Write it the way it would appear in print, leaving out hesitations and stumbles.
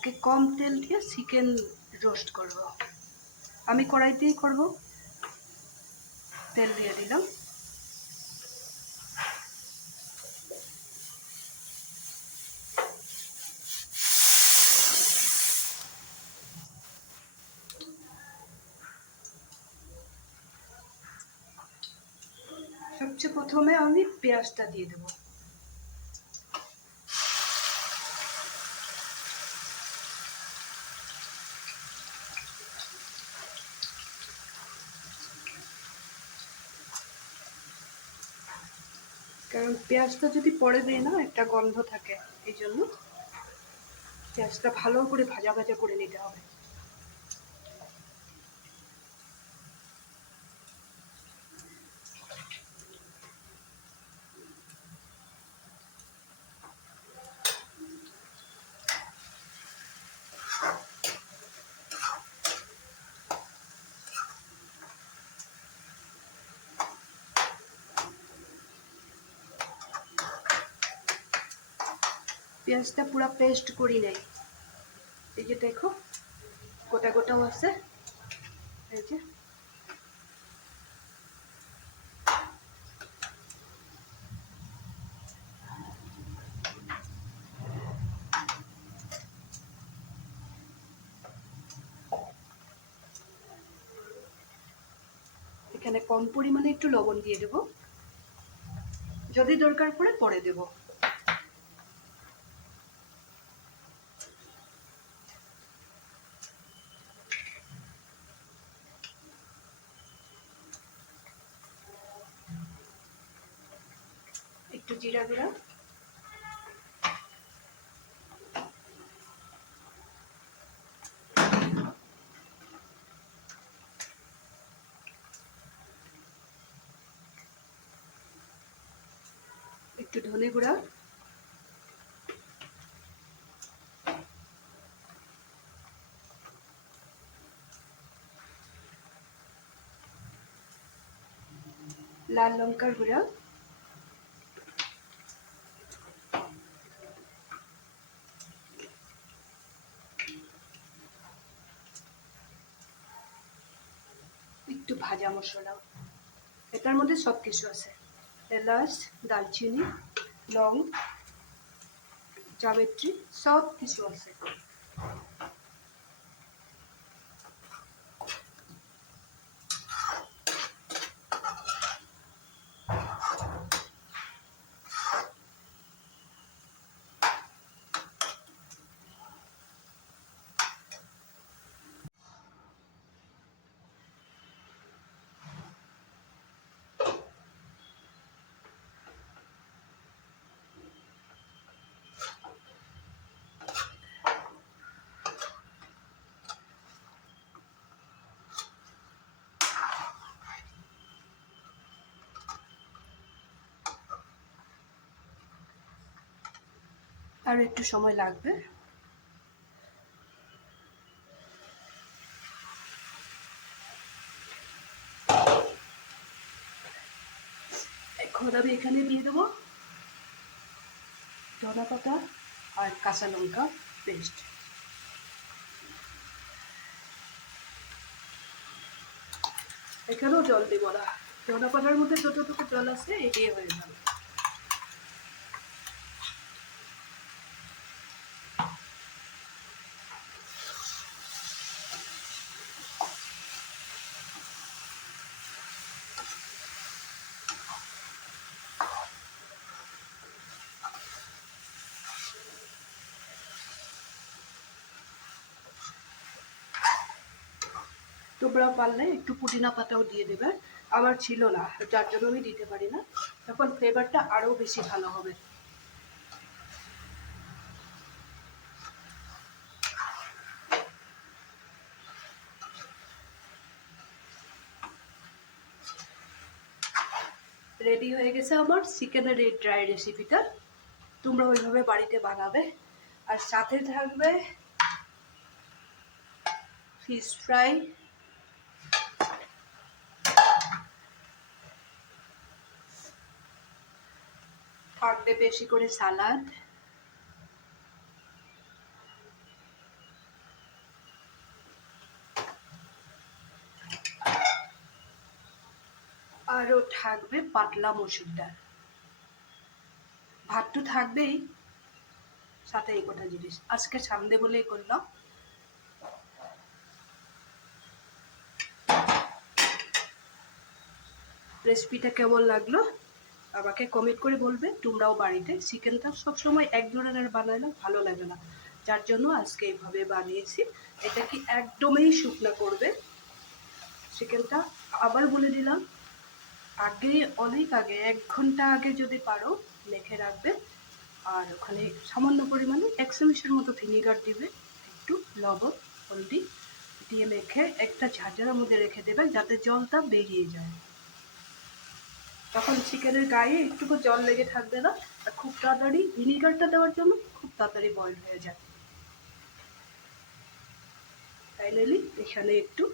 আজকে কম তেল দিয়ে চিকেন রোস্ট করব। আমি কড়াইতেই করব। তেল দিয়ে দিলাম। সবচেয়ে প্রথমে আমি পেঁয়াজটা দিয়ে দেব। কারণ পেঁয়াজটা যদি পরে দেয় না একটা গন্ধ থাকে, এই জন্য পেঁয়াজটা ভালো করে ভাজা ভাজা করে নিতে হবে। পেঁয়াজটা পুরো পেস্ট করি নাই, এই যে দেখো গোটা গোটাও আছে, এই যে এখানে কম পরিমাণে একটু লবণ দিয়ে দেব, যদি দরকার পড়ে পরে দেব। একটু জিরা গুঁড়া, একটু ধনে গুঁড়া, লাল লঙ্কার গুঁড়া, একটু ভাজা মশলা, এটার মধ্যে সব কিছু আছে, এলাচ, দালচিনি, লং, জাবিত্রী, সব কিছু আছে। আর একটু সময় লাগবে। এখন আমি এখানে দিয়ে দেবো ধনেপাতা আর কাঁচা লঙ্কা পেস্ট। এখানেও জল দেবো না, ধনেপাতার মধ্যে যতটুকু জল আছে এটাই হয়ে যাবে। তোমরা পারলে একটু পুদিনা পাতাও দিয়ে দেবে, আমার ছিল না যার জন্য আমি দিতে পারি না, তখন ফ্লেভারটা আরও বেশি ভালো হবে। রেডি হয়ে গেছে আমার চিকেনের এই ড্রাই রেসিপিটা, তোমরা ওইভাবে বাড়িতে বানাবে। আর সাথে থাকবে ফিশ ফ্রাই, থাকবে বেশি করে সালাদ, থাকবে পাতলা মসুর ডাল, ভাত তো থাকবেই, সাথে এই কটা জিনিস আজকে সানডে বলেই করলাম। রেসিপিটা কেমন লাগলো আমাকে কমেন্ট করে বলবে। তোমরাও বাড়িতে চিকেনটা সবসময় এক ধরনের বানালে ভালো লাগে না, যার জন্য আজকে এইভাবে বানিয়েছি। এটা কি একদমই শুকনো করবে চিকেনটা। আবার বলে দিলাম, আগে অনেক আগে 1 ঘন্টা আগে যদি পারো মেখে রাখবে। আর ওখানে সামান্য পরিমাণে 1 চামচের মতো ভিনিগার দিবে, একটু লবণ হলদি দিয়ে মেখে একটা ঝাঁঝার মধ্যে রেখে দেবে, যাতে জলটা বেরিয়ে যায়। তখন চিকেনের গায়ে একটুকু জল লেগে থাকবে না, আর খুব তাড়াতাড়ি ভিনিগারটা দেওয়ার জন্য খুব তাড়াতাড়ি বয়েল হয়ে যায়। ফাইনালি এখানে একটু